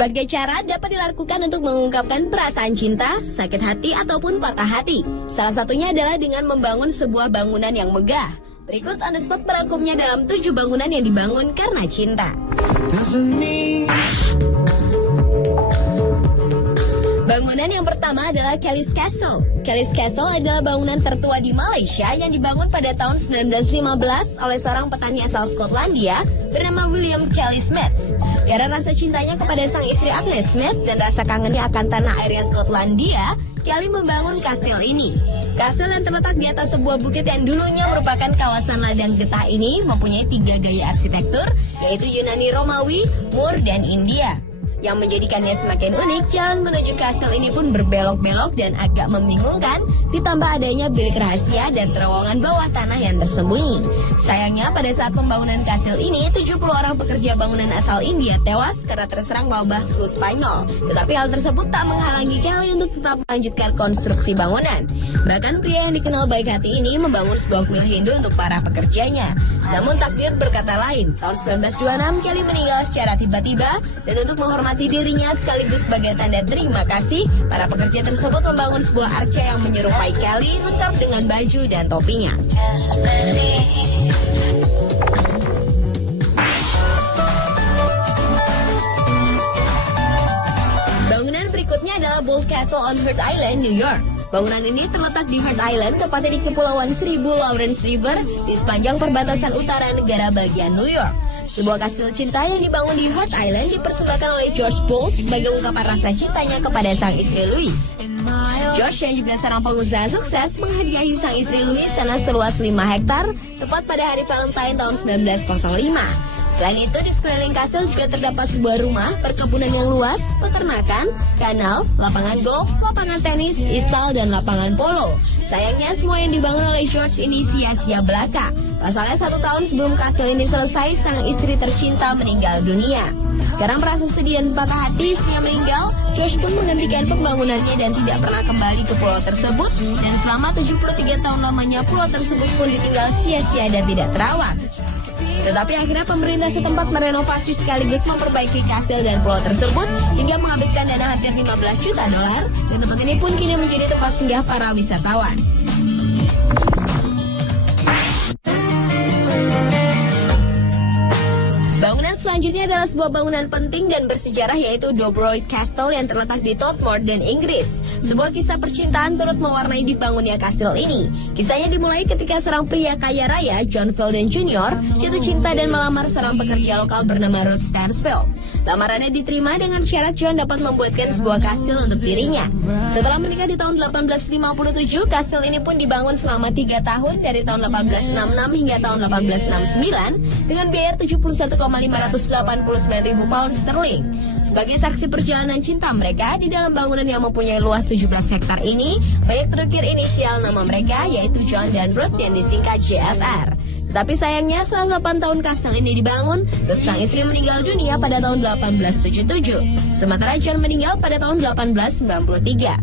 Berbagai cara dapat dilakukan untuk mengungkapkan perasaan cinta, sakit hati, ataupun patah hati. Salah satunya adalah dengan membangun sebuah bangunan yang megah. Berikut on the spot merangkumnya dalam 7 bangunan yang dibangun karena cinta. Bangunan yang pertama adalah Kelly's Castle. Kelly's Castle adalah bangunan tertua di Malaysia yang dibangun pada tahun 1915 oleh seorang petani asal Skotlandia bernama William Kelly Smith. Karena rasa cintanya kepada sang istri Agnes Smith dan rasa kangennya akan tanah airnya Skotlandia, Kelly membangun kastil ini. Kastil yang terletak di atas sebuah bukit yang dulunya merupakan kawasan ladang getah ini mempunyai 3 gaya arsitektur, yaitu Yunani, Romawi, Moor, dan India. Yang menjadikannya semakin unik, jalan menuju kastil ini pun berbelok-belok dan agak membingungkan, ditambah adanya bilik rahasia dan terowongan bawah tanah yang tersembunyi. Sayangnya pada saat pembangunan kastil ini, 70 orang pekerja bangunan asal India tewas karena terserang wabah flu Spanyol. Tetapi hal tersebut tak menghalangi Kelly untuk tetap melanjutkan konstruksi bangunan. Bahkan pria yang dikenal baik hati ini membangun sebuah kuil Hindu untuk para pekerjanya. Namun takdir berkata lain, tahun 1926 Kelly meninggal secara tiba-tiba, dan untuk menghormati dirinya sekaligus sebagai tanda terima kasih, para pekerja tersebut membangun sebuah arca yang menyerupai Kelly lengkap dengan baju dan topinya. Bangunan berikutnya adalah Bold Castle on Heart Island, New York. Bangunan ini terletak di Heart Island, tepatnya di Kepulauan Seribu Lawrence River, di sepanjang perbatasan utara negara bagian New York. Sebuah kastil cinta yang dibangun di Heart Island dipersembahkan oleh George Bolt sebagai ungkapan rasa cintanya kepada sang istri Louise. George yang juga seorang pengusaha sukses menghadiahi sang istri Louise tanah seluas 5 hektar tepat pada hari Valentine tahun 1905. Selain itu, di sekeliling kastil juga terdapat sebuah rumah, perkebunan yang luas, peternakan, kanal, lapangan golf, lapangan tenis, istal, dan lapangan polo. Sayangnya semua yang dibangun oleh George ini sia-sia belaka. Pasalnya 1 tahun sebelum kastil ini selesai, sang istri tercinta meninggal dunia. Karena merasa sedih dan patah hati istrinya meninggal, George pun menghentikan pembangunannya dan tidak pernah kembali ke pulau tersebut. Dan selama 73 tahun lamanya, pulau tersebut pun ditinggal sia-sia dan tidak terawat. Tetapi akhirnya pemerintah setempat merenovasi sekaligus memperbaiki kastil dan pulau tersebut hingga menghabiskan dana hampir 15 juta dolar, dan tempat ini pun kini menjadi tempat singgah para wisatawan. Bangunan selanjutnya adalah sebuah bangunan penting dan bersejarah, yaitu Dobroyd Castle yang terletak di Todmorden, Inggris. Sebuah kisah percintaan turut mewarnai dibangunnya kastil ini. Kisahnya dimulai ketika seorang pria kaya raya, John Fielden Jr., jatuh cinta dan melamar seorang pekerja lokal bernama Ruth Stansfield. Lamarannya diterima dengan syarat John dapat membuatkan sebuah kastil untuk dirinya. Setelah menikah di tahun 1857, kastil ini pun dibangun selama 3 tahun dari tahun 1866 hingga tahun 1869 dengan biaya 71,589 ribu pound sterling. Sebagai saksi perjalanan cinta mereka, di dalam bangunan yang mempunyai luas 17 hektar ini, banyak terukir inisial nama mereka, yaitu John dan Ruth yang disingkat JFR. Tetapi sayangnya setelah 8 tahun kastil ini dibangun, Ruth sang istri meninggal dunia pada tahun 1877. Sementara John meninggal pada tahun 1893.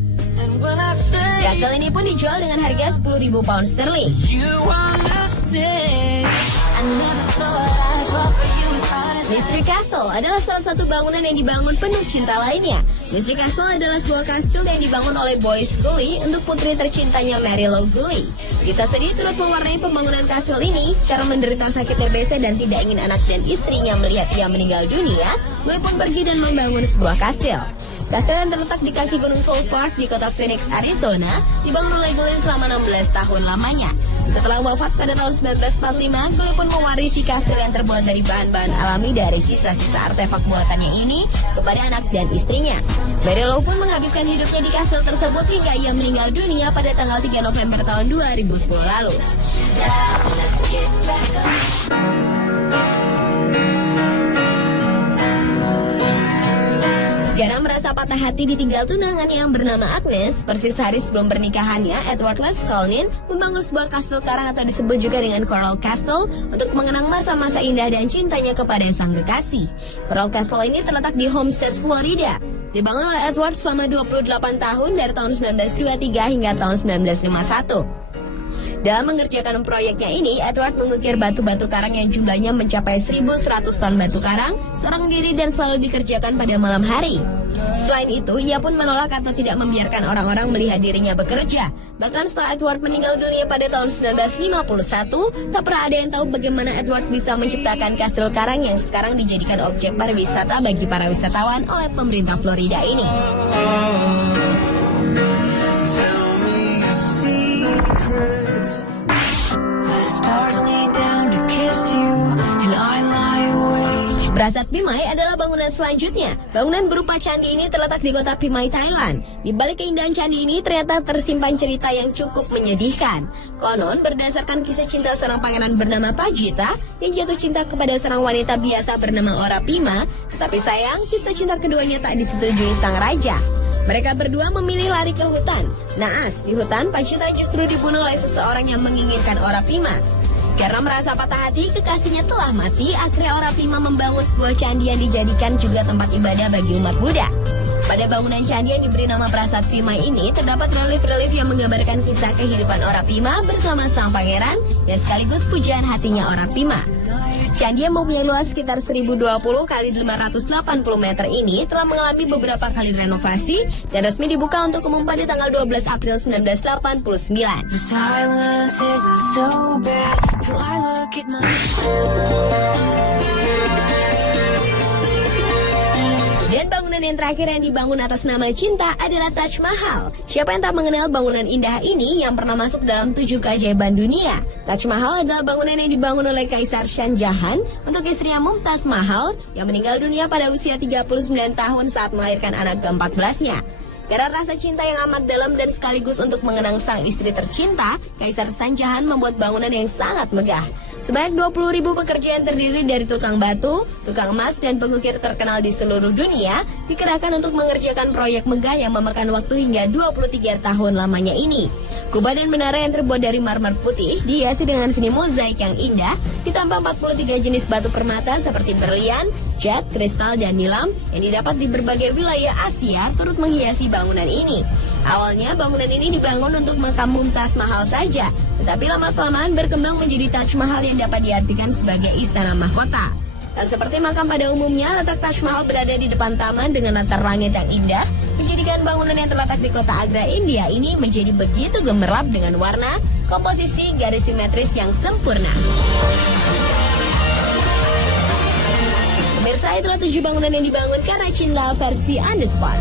Kastil ini pun dijual dengan harga 10.000 pound sterling. Mystery Castle adalah salah satu bangunan yang dibangun penuh cinta lainnya. Mystery Castle adalah sebuah kastil yang dibangun oleh Boyce Gully untuk putri tercintanya Mary Lou Gully. Kisah sedih turut mewarnai pembangunan kastil ini karena menderita sakit TBC dan tidak ingin anak dan istrinya melihat ia meninggal dunia. Gully pun pergi dan membangun sebuah kastil. Kastil yang terletak di kaki Gunung South Park di kota Phoenix, Arizona, dibangun oleh Gully selama 16 tahun lamanya. Setelah wafat pada tahun 1945, Gully pun mewarisi kastil yang terbuat dari bahan-bahan alami dari sisa-sisa artefak buatannya ini kepada anak dan istrinya. Mary Lou pun menghabiskan hidupnya di kastil tersebut hingga ia meninggal dunia pada tanggal 3 November tahun 2010 lalu. Karena merasa patah hati ditinggal tunangannya yang bernama Agnes, persis hari sebelum pernikahannya, Edward Lescalnin membangun sebuah kastil karang atau disebut juga dengan Coral Castle untuk mengenang masa-masa indah dan cintanya kepada sang kekasih. Coral Castle ini terletak di Homestead, Florida. Dibangun oleh Edward selama 28 tahun dari tahun 1923 hingga tahun 1951. Dalam mengerjakan proyeknya ini, Edward mengukir batu-batu karang yang jumlahnya mencapai 1.100 ton batu karang seorang diri dan selalu dikerjakan pada malam hari. Selain itu, ia pun menolak atau tidak membiarkan orang-orang melihat dirinya bekerja. Bahkan setelah Edward meninggal dunia pada tahun 1951, tak pernah ada yang tahu bagaimana Edward bisa menciptakan kastil karang yang sekarang dijadikan objek pariwisata bagi para wisatawan oleh pemerintah Florida ini. Prasat Phimai adalah bangunan selanjutnya. Bangunan berupa candi ini terletak di kota Phimai, Thailand. Di balik keindahan candi ini ternyata tersimpan cerita yang cukup menyedihkan. Konon berdasarkan kisah cinta seorang pangeran bernama Pajita yang jatuh cinta kepada seorang wanita biasa bernama Orapima, tetapi sayang kisah cinta keduanya tak disetujui sang raja. Mereka berdua memilih lari ke hutan. Naas, di hutan Pajita justru dibunuh oleh seseorang yang menginginkan Orapima. Karena merasa patah hati, kekasihnya telah mati, akhirnya Orapima membangun sebuah candi yang dijadikan juga tempat ibadah bagi umat Buddha. Pada bangunan candi yang diberi nama Prasat Phimai ini, terdapat relief-relief yang menggambarkan kisah kehidupan Orapima bersama sang pangeran dan sekaligus pujian hatinya Orapima. Candi yang mempunyai luas sekitar 1020 kali 580 meter ini telah mengalami beberapa kali renovasi dan resmi dibuka untuk umum pada tanggal 12 April 1989. Dan bangunan yang terakhir yang dibangun atas nama cinta adalah Taj Mahal. Siapa yang tak mengenal bangunan indah ini yang pernah masuk dalam 7 keajaiban dunia? Taj Mahal adalah bangunan yang dibangun oleh Kaisar Shah Jahan untuk istrinya Mumtaz Mahal yang meninggal dunia pada usia 39 tahun saat melahirkan anak ke-14-nya. Karena rasa cinta yang amat dalam dan sekaligus untuk mengenang sang istri tercinta, Kaisar Shah Jahan membuat bangunan yang sangat megah. Sebanyak 20.000 pekerja yang terdiri dari tukang batu, tukang emas, dan pengukir terkenal di seluruh dunia dikerahkan untuk mengerjakan proyek megah yang memakan waktu hingga 23 tahun lamanya ini. Kubah dan menara yang terbuat dari marmer putih dihiasi dengan seni mozaik yang indah, ditambah 43 jenis batu permata seperti berlian, jet, kristal, dan nilam yang didapat di berbagai wilayah Asia turut menghiasi bangunan ini. Awalnya bangunan ini dibangun untuk makam Mumtaz Mahal saja, tetapi lama-kelamaan berkembang menjadi Taj Mahal yang dapat diartikan sebagai istana mahkota. Tak seperti makam pada umumnya, letak Taj Mahal berada di depan taman dengan latar langit yang indah, menjadikan bangunan yang terletak di kota Agra, India ini menjadi begitu gemerlap dengan warna, komposisi, garis simetris yang sempurna. Pemirsa, itulah 7 bangunan yang dibangun karena cinta versi On The Spot.